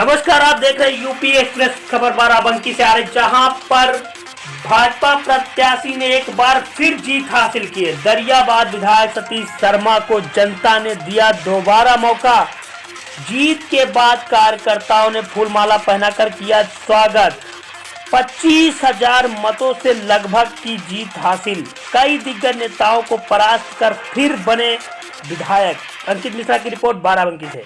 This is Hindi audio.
नमस्कार, आप देख रहे हैं यूपी एक्सप्रेस खबर बाराबंकी से आ रही, जहां पर भाजपा प्रत्याशी ने एक बार फिर जीत हासिल की है। दरियाबाद विधायक सतीश शर्मा को जनता ने दिया दोबारा मौका। जीत के बाद कार्यकर्ताओं ने फूलमाला पहनाकर किया स्वागत। 25,000 मतों से लगभग की जीत हासिल। कई दिग्गज नेताओं को परास्त कर फिर बने विधायक। अंकित मिश्रा की रिपोर्ट बाराबंकी से।